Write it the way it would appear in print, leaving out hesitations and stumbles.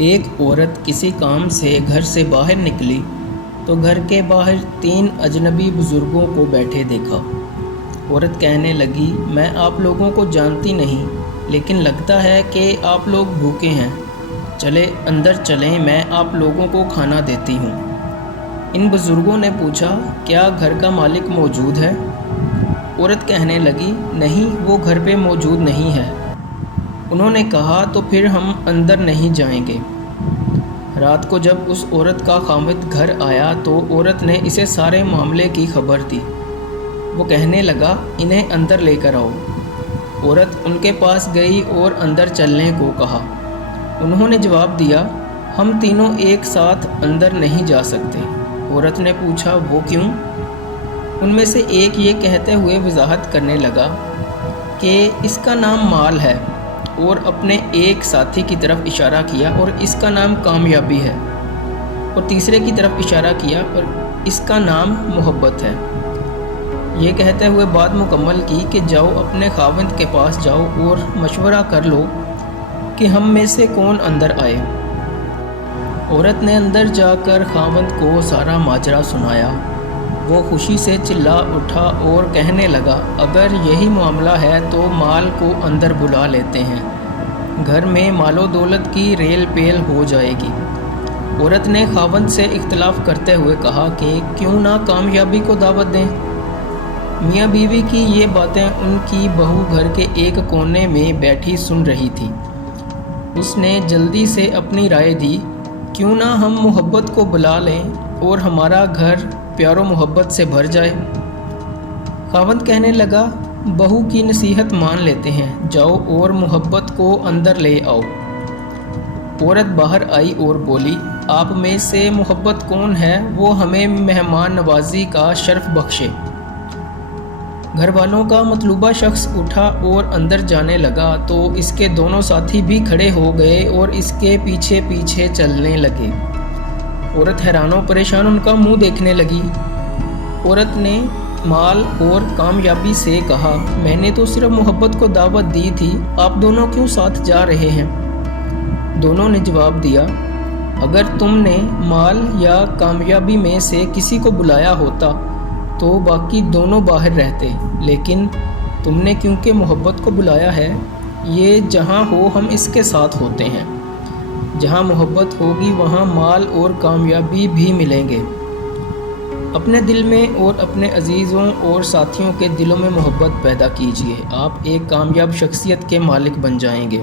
ایک عورت کسی کام سے گھر سے باہر نکلی تو گھر کے باہر 3 اجنبی بزرگوں کو بیٹھے دیکھا۔ عورت کہنے لگی، میں آپ لوگوں کو جانتی نہیں، لیکن لگتا ہے کہ آپ لوگ بھوکے ہیں۔ چلے اندر چلیں، میں آپ لوگوں کو کھانا دیتی ہوں۔ ان بزرگوں نے پوچھا، کیا گھر کا مالک موجود ہے؟ عورت کہنے لگی، نہیں، وہ گھر پہ موجود نہیں ہے۔ انہوں نے کہا، تو پھر ہم اندر نہیں جائیں گے۔ رات کو جب اس عورت کا خاوند گھر آیا تو عورت نے اسے سارے معاملے کی خبر دی۔ وہ کہنے لگا، انہیں اندر لے کر آؤ۔ عورت ان کے پاس گئی اور اندر چلنے کو کہا۔ انہوں نے جواب دیا، ہم تینوں ایک ساتھ اندر نہیں جا سکتے۔ عورت نے پوچھا، وہ کیوں؟ ان میں سے ایک یہ کہتے ہوئے وضاحت کرنے لگا کہ اس کا نام مال ہے، اور اپنے ایک ساتھی کی طرف اشارہ کیا، اور اس کا نام کامیابی ہے، اور تیسرے کی طرف اشارہ کیا، اور اس کا نام محبت ہے۔ یہ کہتے ہوئے بات مکمل کی کہ جاؤ اپنے خاوند کے پاس جاؤ اور مشورہ کر لو کہ ہم میں سے کون اندر آئے۔ عورت نے اندر جا کر خاوند کو سارا ماجرا سنایا۔ وہ خوشی سے چلا اٹھا اور کہنے لگا، اگر یہی معاملہ ہے تو مال کو اندر بلا لیتے ہیں، گھر میں مال و دولت کی ریل پیل ہو جائے گی۔ عورت نے خاوند سے اختلاف کرتے ہوئے کہا کہ کیوں نہ کامیابی کو دعوت دیں۔ میاں بیوی کی یہ باتیں ان کی بہو گھر کے ایک کونے میں بیٹھی سن رہی تھی۔ اس نے جلدی سے اپنی رائے دی، کیوں نہ ہم محبت کو بلا لیں اور ہمارا گھر پیار و محبت سے بھر جائے۔ خاوند کہنے لگا، بہو کی نصیحت مان لیتے ہیں، جاؤ اور محبت کو اندر لے آؤ۔ عورت باہر آئی اور بولی، آپ میں سے محبت کون ہے، وہ ہمیں مہمان نوازی کا شرف بخشے۔ گھر والوں کا مطلوبہ شخص اٹھا اور اندر جانے لگا تو اس کے دونوں ساتھی بھی کھڑے ہو گئے اور اس کے پیچھے پیچھے چلنے لگے۔ عورت حیران و پریشان ان کا منہ دیکھنے لگی۔ عورت نے مال اور کامیابی سے کہا، میں نے تو صرف محبت کو دعوت دی تھی، آپ دونوں کیوں ساتھ جا رہے ہیں؟ دونوں نے جواب دیا، اگر تم نے مال یا کامیابی میں سے کسی کو بلایا ہوتا تو باقی دونوں باہر رہتے، لیکن تم نے کیونکہ محبت کو بلایا ہے، یہ جہاں ہو ہم اس کے ساتھ ہوتے ہیں۔ جہاں محبت ہوگی وہاں مال اور کامیابی بھی ملیں گے۔ اپنے دل میں اور اپنے عزیزوں اور ساتھیوں کے دلوں میں محبت پیدا کیجیے، آپ ایک کامیاب شخصیت کے مالک بن جائیں گے۔